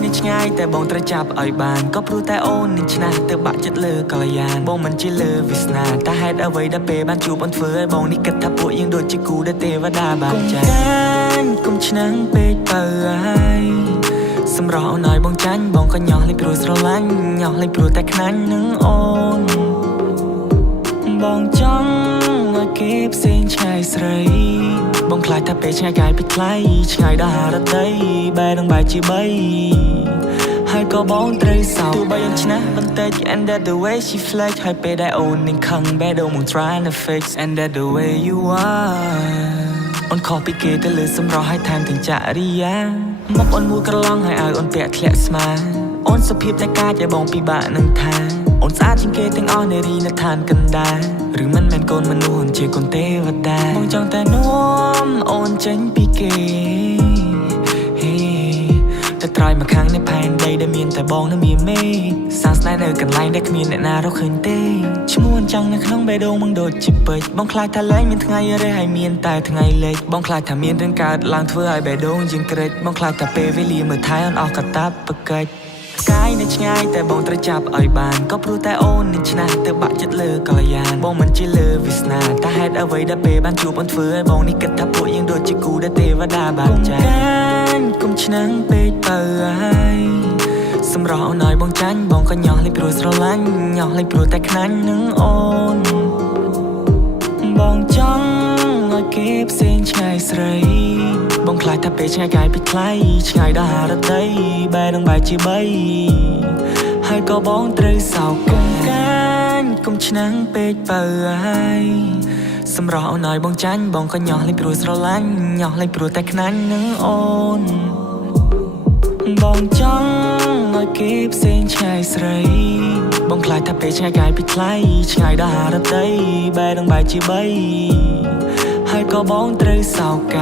ในឆ្ងាយតែបងត្រូវចាប់ឲ្យបានក៏ព្រោះតែអូននឹងឆ្នះទៅបាក់ចិត្តលើកល្យានបងមិនជាលើវាសនាតែហេតុអ្វីដែលពេលបានជួបអូនធ្វើឲ្យបងនេះគិតថាពួកយើងដូចជាគូដែលទេវតាបានចែកគុំឆ្នាំងពេកបើហើយសម្រស់អូនឲ្យបងចាញ់បងក៏ញោះលេចព្រោះស្រឡាញ់ញោះលេចព្រោះតែខ្លាញ់នឹងអូនបងចង់ឲ្យគេផ្សេងឆ្ងាយស្រីបងខ្លាចថាពេលឆ្ងាយកាយពីថ្លៃឆ្ងាយដល់ហារតីបែរនឹងបែរជាបីហើយក៏បងត្រូវសោកទោះបីអូនឆ្នះបន្តិច and that the way she flex ហើយពេលដែលអូននឹងខឹងបែរដូងមក trying to fix and that the way you are អូនខុសពីគេទៅលើសម្រស់ហើយថែមទាំងចរិយាមកអូនមួយក្រឡងហើយឲ្យអូនពាក់ធ្លាក់ស្មាអូនសុភាពតែកាចឲ្យបងពិបាកនឹងថាអូនស្អាតជាងគេទាំងអស់នារីនៅឋានកណ្ដាលឬមិនមែនកូនមនុស្សអូនជាកូនទេវតាបងចង់តែនាំអូនចេញពីគេតែត្រៃមកខាងនៃផែនដីដែលមានតែបងនិងមានមេសាស្នេហ៍នៅកន្លែងដែលគ្មានអ្នកណារកឃើញទេឈ្មោះអញ្ចឹងនៅក្នុងបេះដូងបងដូចជាពេជ្របងខ្លាចថាលែងមានថ្ងៃរះហើយមានតែថ្ងៃលេចបងខ្លាចថាមានរឿងកើតឡើងធ្វើឲ្យបេះដូងយើងក្រិចបងខ្លាចថាពេលវេលាមើលថែអូនអស់កតាបកិច្ចកាយនៅឆ្ងាយតែបងត្រូវចាប់ឲ្យបានក៏ព្រោះតែអូននឹងឆ្នះទៅបាក់ចិត្តលើកល្យានបងមិនជាលើវាសនាតែហេតុអ្វីដែលពេលបានជួបអូនធ្វើឲ្យបងនេះគិតថាពួកយើងដូចជាគូដែលទេវតាបានចែកគុំឆ្នាំងពេកបើហើយសម្រស់អូនឲ្យបងចាញ់បងក៏ញោះលេចព្រោះស្រឡាញ់ញោះលេចព្រោះតែខ្លាញ់នឹងអូនបងចង់ឲ្យគេផ្សេងឆ្ងាយស្រីបងខ្លាចថាពេលឆ្ងាយកាយពីថ្លៃឆ្ងាយដល់ហារតីបែរនឹងបែរជាបីហើយក៏បងត្រូវសោកគុំឆ្នាំងពេកបើហើយសម្រស់អូនឲ្យបងចាញ់បងក៏ញោះលេចព្រោះស្រឡាញ់ញោះលេចព្រោះតែខ្លាញ់នឹងអូនបងចង់ឲ្យគេផ្សេងឆ្ងាយស្រីបងខ្លាចថាពេលឆ្ងាយកាយពីថ្លៃឆ្ងាយដល់ហារតីបែរនឹងបែរជាបីហើយក៏បងត្រូវសោក